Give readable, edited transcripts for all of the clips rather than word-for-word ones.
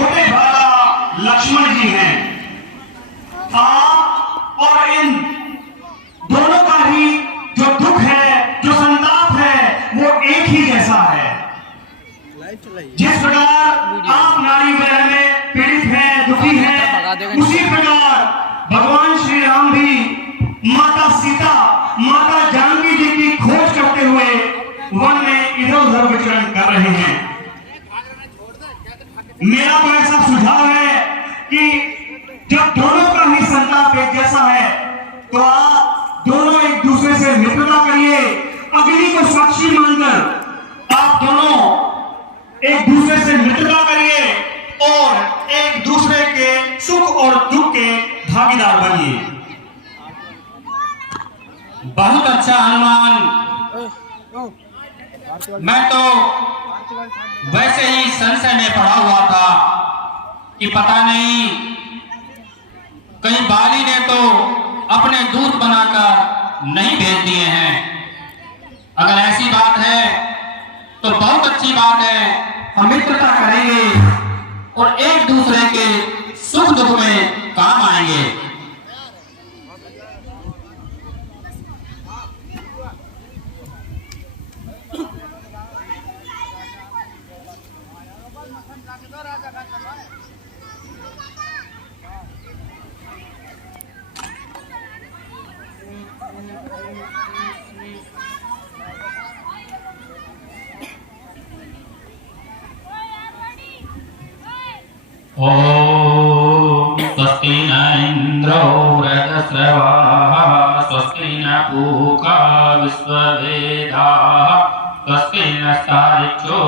छोटे भ्राता लक्ष्मण जी हैं। आप और इन दोनों का ही जो दुख है, जो संताप है, वो एक ही जैसा है। जिस प्रकार आप नारी ग्रह में पीड़ित हैं, दुखी हैं, उसी प्रकार भगवान श्री राम भी माता सीता, माता जानकी जी की खोज करते हुए वन में इधर उधर विचरण कर रहे हैं। मेरा तो ऐसा सुझाव है कि जब दोनों का ही संताप एक जैसा है, तो आप दोनों एक दूसरे से मित्रता करिए। अग्नि को साक्षी मानकर आप दोनों एक दूसरे से मित्रता करिए और एक दूसरे के सुख और दुख के भागीदार बनिए। बहुत अच्छा हनुमान। मैं तो वैसे ही संशय में पड़ा हुआ था कि पता नहीं कहीं बाली ने तो अपने दूत बनाकर नहीं भेज दिए हैं। अगर ऐसी बात है तो बहुत अच्छी बात है। हम मित्रता करेंगे और एक दूसरे के सुख दुख में काम आएंगे। ओम स्वस्ति न इंद्रो वृद्धश्रवाः स्वस्ति न पूषा विश्ववेदाः स्वस्ति नस्तार्क्ष्यो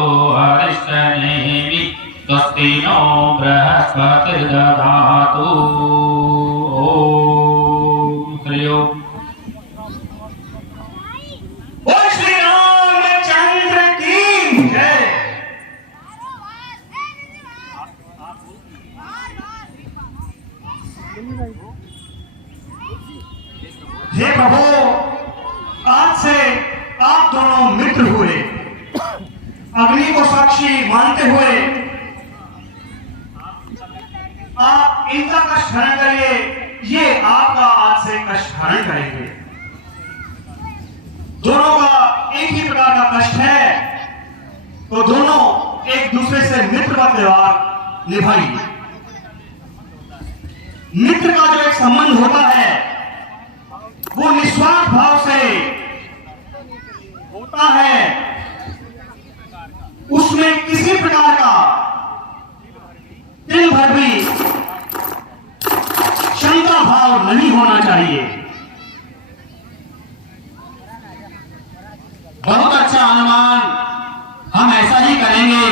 अरिष्टनेमिः स्वस्ति नो बृहस्पतिर्दधातु। ओम हरि ओम। बोल श्री रामचंद्र की जय। हे प्रभु, आज से आप दोनों मित्र हुए। अग्नि को साक्षी मानते हुए आप इनका कष्ट हरण करिए, ये आपका आज से कष्ट हरण करेंगे। दोनों का एक ही प्रकार का कष्ट है, तो दोनों एक दूसरे से मित्र का व्यवहार निभाइए। मित्र का जो एक संबंध होता है वो निस्वार्थ भाव से होता है, उसमें किसी प्रकार का दिन भर भी शंका भाव नहीं होना चाहिए। बहुत अच्छा हनुमान, हम ऐसा ही करेंगे।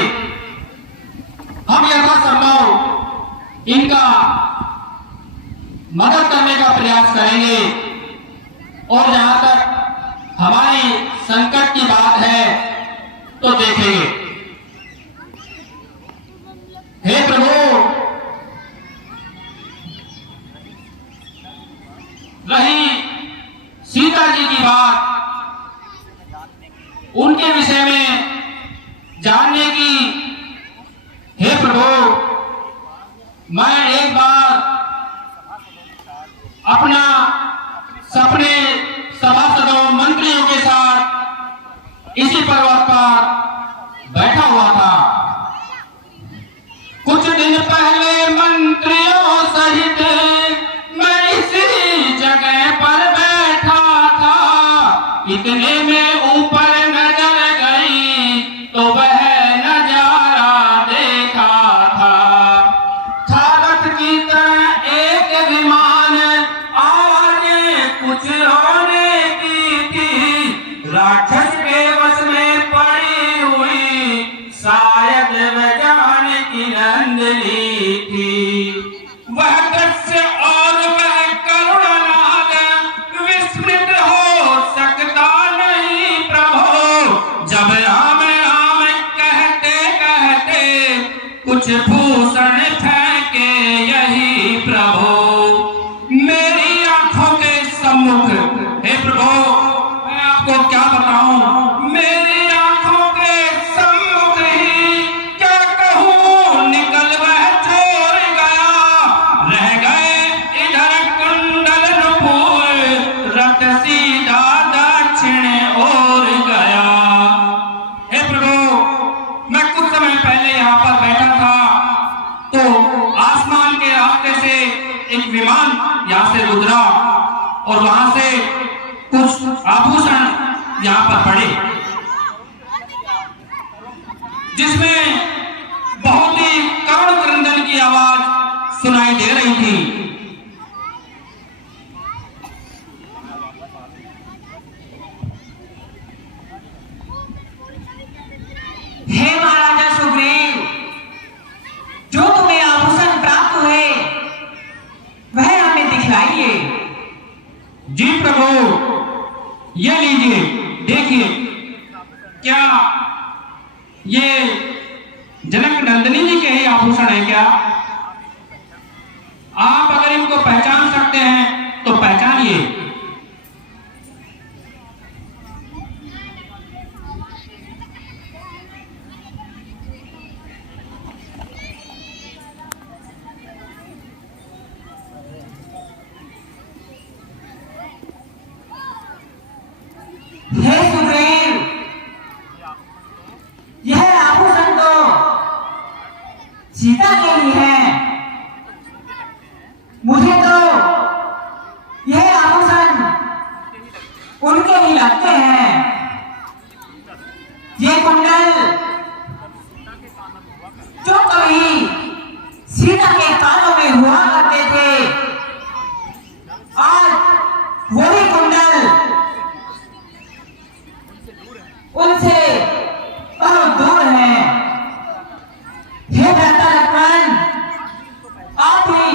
हम यथासंभव इनका मदद करने का प्रयास करेंगे और जहां तक हमारी संकट की बात है तो देखेंगे। हे प्रभु, रही सीता जी की बात, उनके विषय में जानने की, हे प्रभु, मैं एक बार अपना सपने सभासदों मंत्रियों के साथ इसी पर्वत पर बैठा हुआ था। कुछ दिन पहले मंत्रियों सहित मैं इसी जगह पर बैठा था। इतने में ऊपर नजर गई तो वह नजारा देखा था। भारत की तरह एक विमान कुछ होने की थी, राक्षस के वश में पड़ी हुई, शायद वह जानकी नंदिनी थी। वह दृश्य और वह करुणानाद विस्मृत हो सकता नहीं प्रभु। जब राम राम कहते कहते कुछ भूषण फेंके यही प्रभु मेरी आंखों के सम्मुख। हे प्रभु, मैं आपको क्या बताऊं, मेरी आंखों के सम्मुख ही क्या कहूं, निकल वह एक विमान यहाँ से गुजरा और वहां से कुछ आभूषण यहाँ पर पड़े, जिसमें बहुत ही करुण क्रंदन की आवाज सुनाई दे रही थी। हे महाराजा सुग्रीव, जो तुम्हें आभूषण प्राप्त हुए वह हमें दिखलाइए। जी प्रभु, ये लीजिए, देखिए, क्या ये जनक नंदिनी जी के ही आभूषण है क्या? आप अगर इनको पहचान सकते हैं तो पहचानिए। हे सुग्रीव, यह आभूषण तो सीता के लिए है। मुझे तो यह आभूषण उनके ही लगते हैं। ये कुंडल जो कभी सीता के कानों में हुआ करते थे, आज वही कुंडल उनसे बहुत दूर है। हे भ्राता लक्ष्मण, आप ही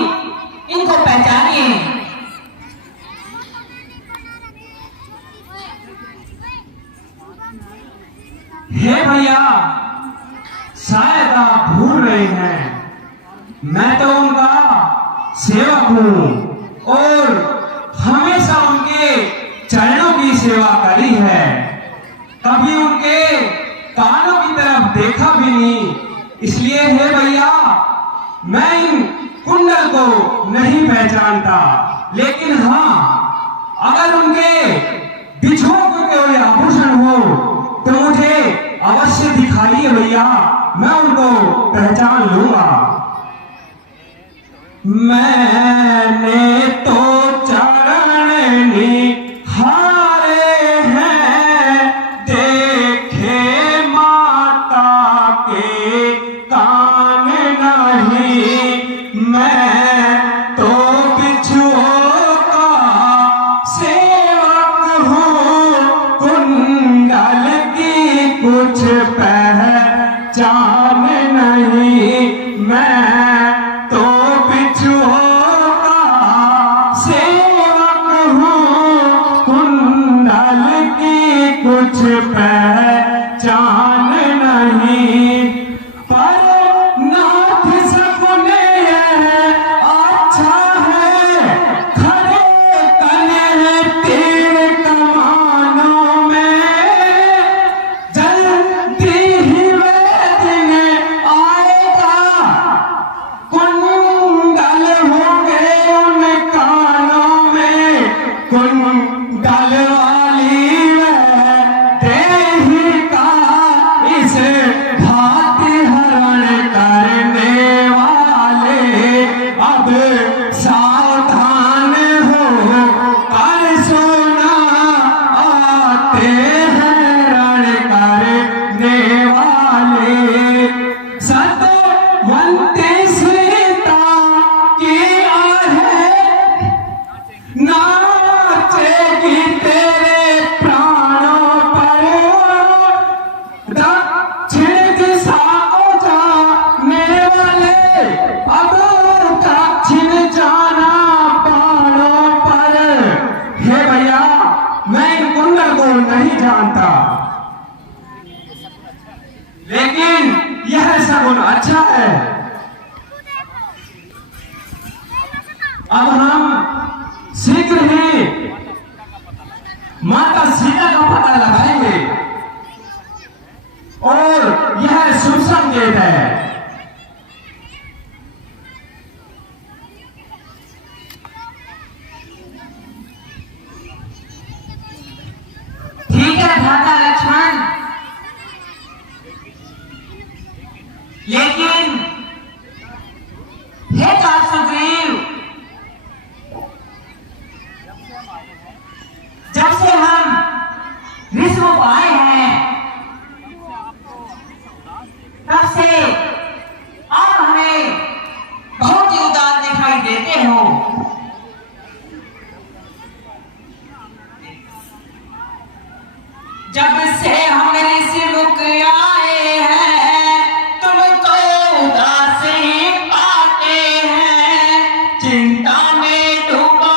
इनको पहचानिए। हे भैया, शायद आप भूल रहे हैं, मैं तो उनका सेवक हूं और हमेशा उनके चरणों की सेवा करी है। कभी उनके कानों की तरफ देखा भी नहीं। इसलिए हे भैया, मैं इन कुंडल को नहीं पहचानता, लेकिन हाँ, अगर उनके बिछुओं को कोई आभूषण हो तो मुझे अवश्य दिखाइए भैया, मैं उनको पहचान लूंगा। मैंने तो चरण निहारे हैं, देखे माता के कान नहीं। मैं तो बिछुओं का सेवक हूँ, कुंडल की कुछ पहचान नहीं। मैं तो बिछुओं का सेवक हूँ, कुंडल की कुछ पहचान नहीं। पर नाथ सपने अच्छा है, खड़े कने तीर कमानों में, जल्दी ही वह दिन आएगा, कुंडल होंगे उन कानों में। कुंडल वाली वह देहिका, इस भांति हरण करने वाले, अब सावधान हो कर सोना, आते हैं रण करने वाले। सतवंती सीता की आहे, नाचेगी तेरे प्राणों पर। दक्षिण दिशा को जाने वाले, अब दक्षिण जाना बाणों पर। हे भैया, मैं इन कुंडल को नहीं जानता, लेकिन यह सगुन अच्छा है। अब हम शीघ्र ही माता सीता का पता लगाएंगे और यह शुभ संकेत है। ठीक है भ्राता लक्ष्मण, लेकिन हे तात सुग्रीव, देते हो। जब से हम ऋषि मुख आए हैं तुमको उदास ही पाते हैं। चिंता में डूबा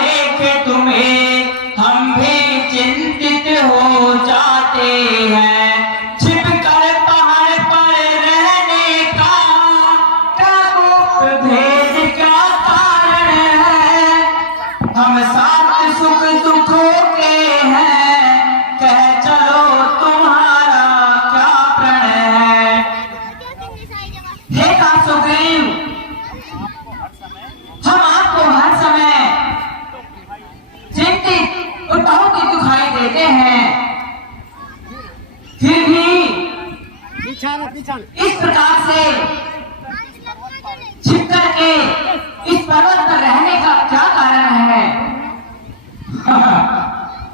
देखे तुम्हें हम भी चिंतित हो जाते हैं। छिप कर पहाड़ पर रहने का क्या भेद क्या कारण है। हम साथ सुख दुखों के हैं कह चलो तुम्हारा क्या प्रण है। देखा सुग्रीव हम आपको हर समय चिंतित और बहुत ही दुखाई देते हैं, फिर भी इस प्रकार से छिप करके इस पर्वत पर रहने का क्या कारण है।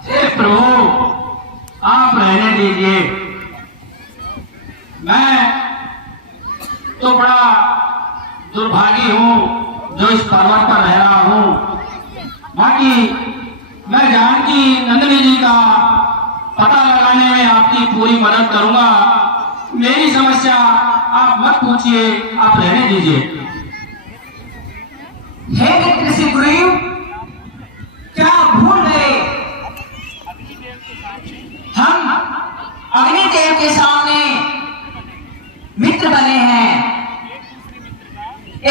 हे प्रभु आप रहने दीजिए, मैं तो बड़ा दुर्भागी हूँ जो इस पर्वत पर रह रहा हूँ। बाकी मैं जानकी नंदिनी जी का पता लगाने में आपकी पूरी मदद करूंगा। मेरी समस्या आप मत पूछिए, आप रहने दीजिए। हे मित्र सुग्रीव क्या भूल गए हम अग्निदेव के सामने मित्र बने हैं।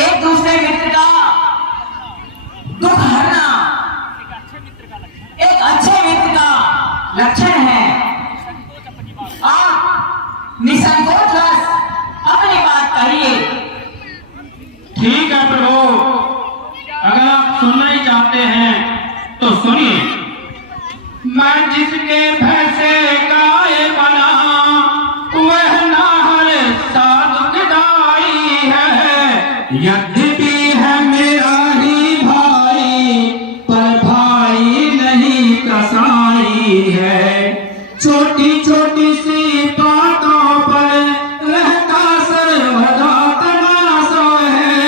एक दूसरे मित्र का दुख हरना एक अच्छे मित्र का लक्षण है। आप निसंकोच रस अपनी बात कहिए। ठीक है प्रभु, अगर आप सुनना ही चाहते हैं तो सुनिए। मैं जिसके भय से गाय बना वह नाहर साधुदाई है। यद्यपि है मेरा ही भाई पर भाई नहीं कसाई है। छोटी छोटी सी बातों पर रहता सर्वदा तमाशा है।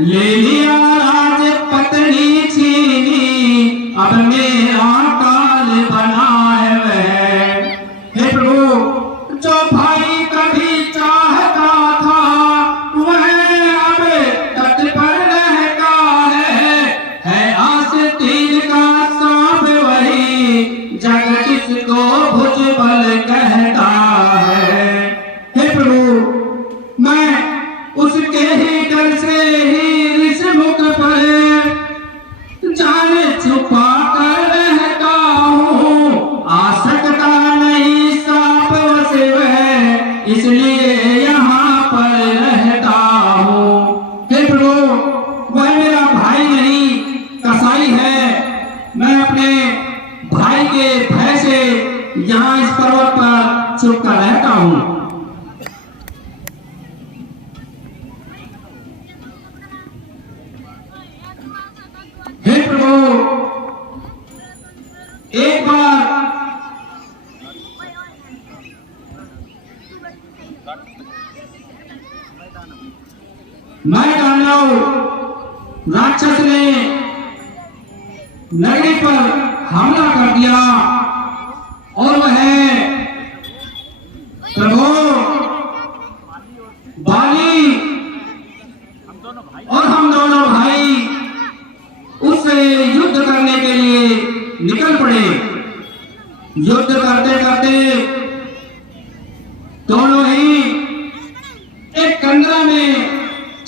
ले लिया राज पत्नी छीनी अब मेरा काल बना है वह। हे प्रभु जो भाई कभी चाहता था वह अब तट पर रहता है आस्तीन का सांप वही जग किसको भुजबल कहता है। हे प्रभु मैं उसके ही डर से ही ऋषि मुख पर जाने छुपा कर रहता हूँ। आ सकता नहीं सांप वसे वह इसलिए यहाँ पर रहता हूँ। हे प्रभु वह मेरा भाई नहीं कसाई है। मैं अपने भाई के भय से यहाँ इस पर्वत पर छुप कर रहता हूँ। हे प्रभु एक बार मैं दानव राक्षस ने नगरी पर हमला कर दिया और वह प्रभु बाली और हम दोनों भाई उससे युद्ध करने के लिए निकल पड़े। युद्ध करते करते दोनों ही एक कंदरा में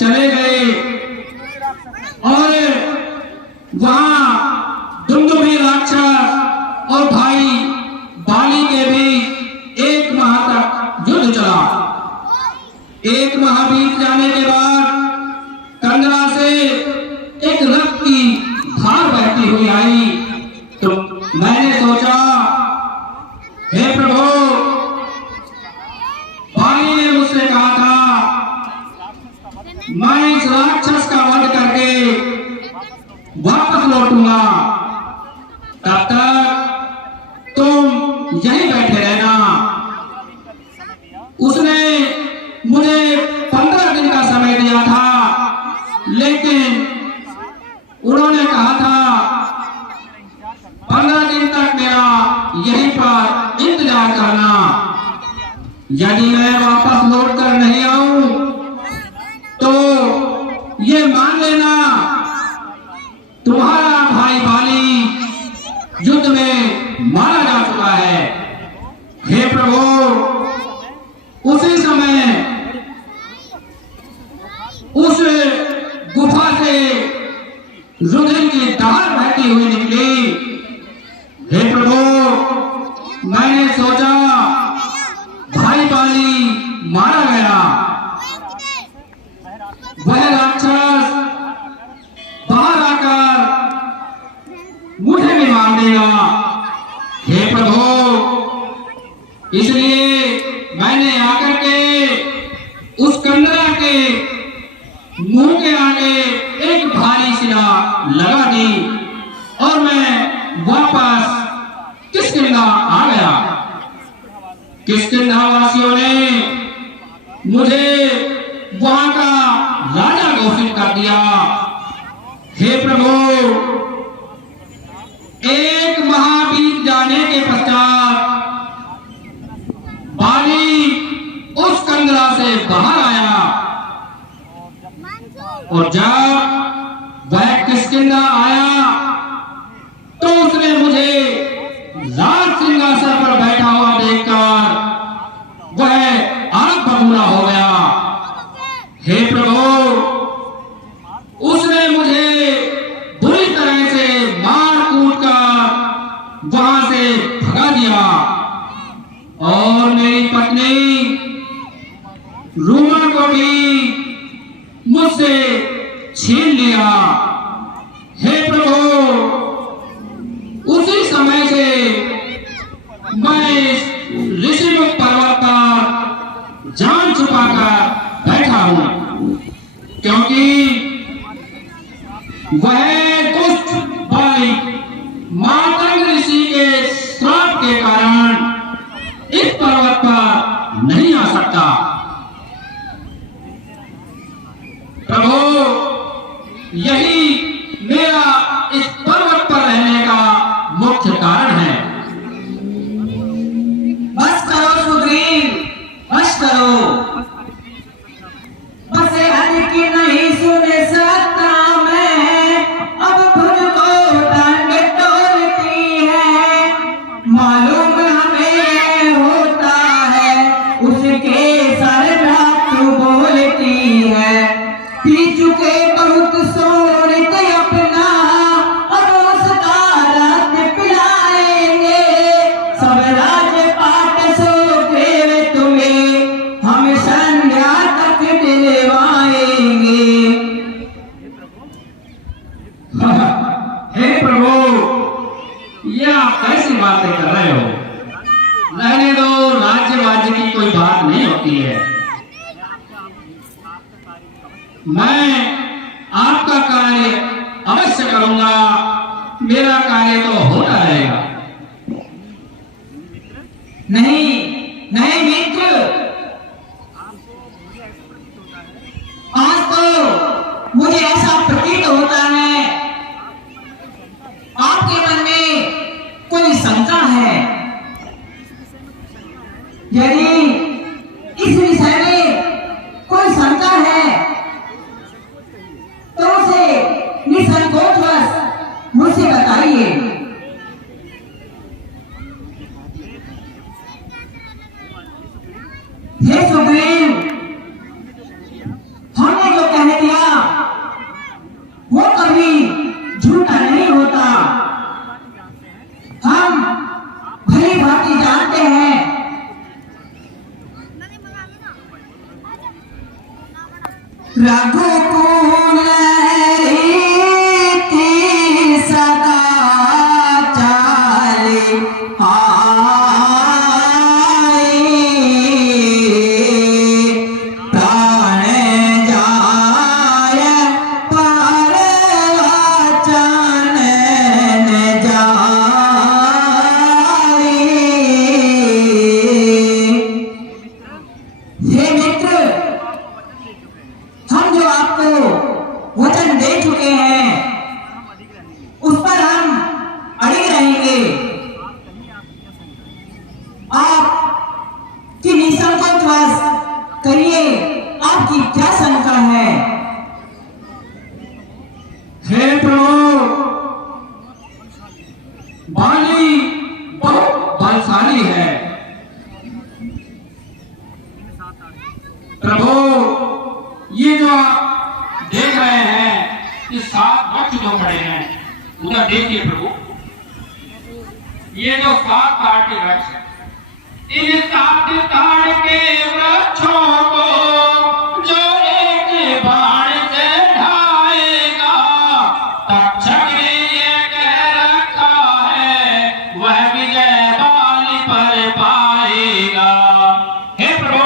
चले गए और वहां दुंदुभी राक्षस और भाई बाली के बीच 1 माह तक युद्ध चला। 1 माह बीत जाने के बाद कंदरा से एक रक्त की धार बहती हुई आई तो मैंने सोचा हे प्रभु बाली ने मुझसे कहा था मैं इस राक्षस का वध करके वापस लौटूंगा, तब तक तुम यहीं बैठे रहना। उसने मुझे 15 दिन का समय दिया था लेकिन उन्होंने कहा था 15 दिन तक मेरा यहीं पर इंतजार करना, यदि मैं वापस लौट कर नहीं आऊं तो ये मान लेना तुम्हारा भाई बाली युद्ध में मारा जा चुका है। हे प्रभु, उसी समय उस गुफा से रुधिर की धार बहती हुई निकली। हे प्रभु, मैंने सोचा भाई बाली मारा गया, वह राक्षस बाहर आकर मुझे भी मार देगा। हे प्रभु, इसलिए मैंने आकर के उस कंदरा के मुंह के आगे एक भारी शिला लगा दी और मैं वापस किष्किंधा आ गया। किष्किंधा वासियों ने मुझे वहां का राजा घोषित कर दिया। हे प्रभु, एक माह बीत जाने के पश्चात बाली उस कंदरा से बाहर आया और जब वह किष्किंधा आया तो उसने मुझे राज सिंहासन पर बैठा हुआ देखकर वह आग बबूला हो गया। हे प्रभु, उसने मुझे बुरी तरह से मार कूट कर वहां से भगा दिया और मेरी पत्नी रूमा को भी मुझसे छीन लिया। हे प्रभु, उसी समय से मैं ऋषिमुख पर्वत पर जान छुपाकर बैठा हूं, क्योंकि वह दुष्ट बाली मातंग ऋषि के श्राप के कारण इस पर्वत पर नहीं आ सकता। प्रभु, यही मेरा इस पर्वत पर रहने का मुख्य कारण है। बस करो सुग्रीव, बस करो। बस हर की नहीं सुन सकता मैं, अब खुद को दंड तोड़ती है। मालूम हमें होता है उसके सर तू बोलती है। पी चुके बहुत सोनित अपना, अब उसका रस पिलाएंगे। सब राजपाट सो देव तुम्हें हम संध्या तक दिलवाएंगे। हे प्रभु, ये आप कैसी बातें कर रहे हो? रहने दो, राज्य की कोई बात नहीं होती है। मैं आपका कार्य अवश्य करूंगा, मेरा कार्य तो होता रहेगा। नहीं नहीं मित्र, आज तो मुझे ऐसा प्रतीत होता है आपके मन में कोई शंका है। यदि इस विषय में कोई शंका है तो उसे निसंकोचवश मुझसे बताइए। हे सुग्रीव, हमने जो कह दिया वो कभी झूठा नहीं होता। हम भली भांति जानते हैं रघुकुल रीति सदा चाले प्राण जाय पर वचन न जाए। हे मित्र, हम जो आपको वचन दे चुके हैं ये 7 वृक्ष जो खड़े हैं उधर देखिए प्रभु, ये जो 7 ताड़ के वृक्ष हैं, इन 7 ताड़ के वृक्षों को जो एक बाण से ढाएगा, तक्षक ने ये कह रखा है वह विजय बाली पर पाएगा। हे प्रभु,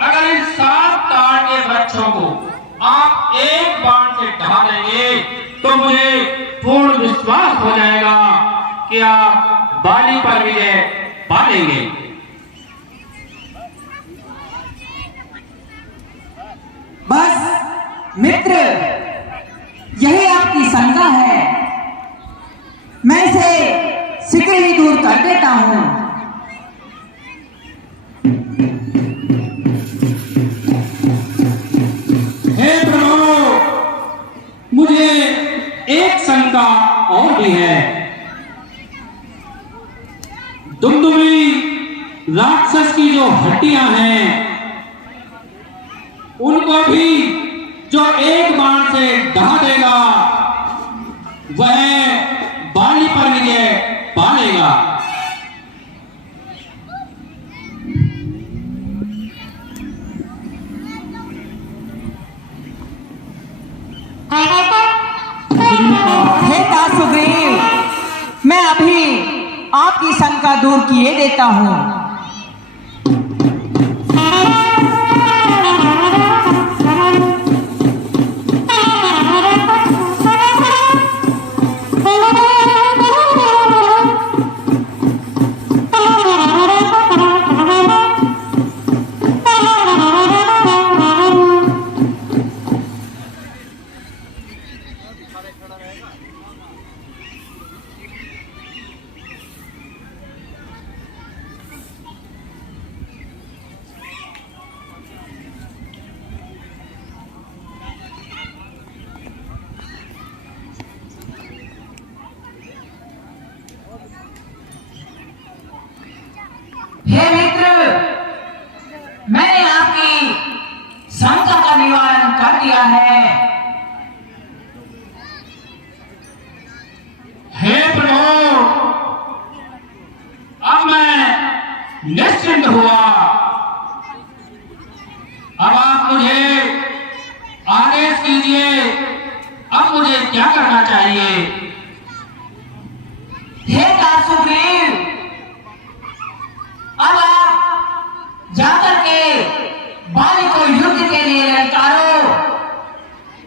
अगर इन 7 ताड़ के वृक्षों को आप एक बाण से ढा देंगे तो मुझे पूर्ण विश्वास हो जाएगा कि आप बाली पर विजय पा लेंगे। बस मित्र, यही आपकी शंका है, मैं इसे शीघ्र ही दूर कर देता हूं। हे प्रभु, मुझे एक शंका और भी है। दुमदुमी राक्षस की जो हड्डियां हैं उनको भी जो एक बाण से ढहा देगा वह बाली पर विजय पा लेगा। हे दास सुग्रीव, मैं अभी आपकी शंका दूर किए देता हूं। हे मित्र, मैंने आपकी शंका का निवारण कर दिया है। हे प्रभु, अब मैं निश्चिंत हुआ। अब आप मुझे आदेश कीजिए, अब मुझे क्या करना चाहिए? हे दास सुग्रीव, अब आप जाकर के बाली को युद्ध के लिए ललकारो।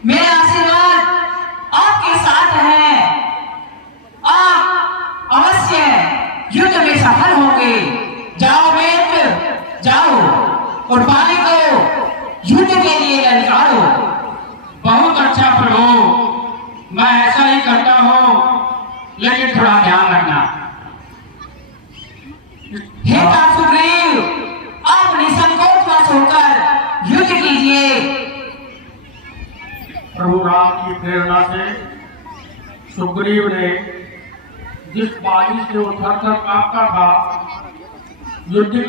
मेरा आशीर्वाद आपके साथ है, आप अवश्य युद्ध में सफल होंगे। जाओ मित्र, जाओ और बाली को युद्ध के लिए ललकारो। बहुत अच्छा प्रभु, मैं ऐसा ही करता हूं, लेकिन थोड़ा ध्यान रखना। हे दास सुग्रीव, आप निसंकोच होकर युद्ध कीजिए। प्रभु राम की प्रेरणा से सुग्रीव ने जिस बाजी से वो थर थर कांपता था, युद्ध के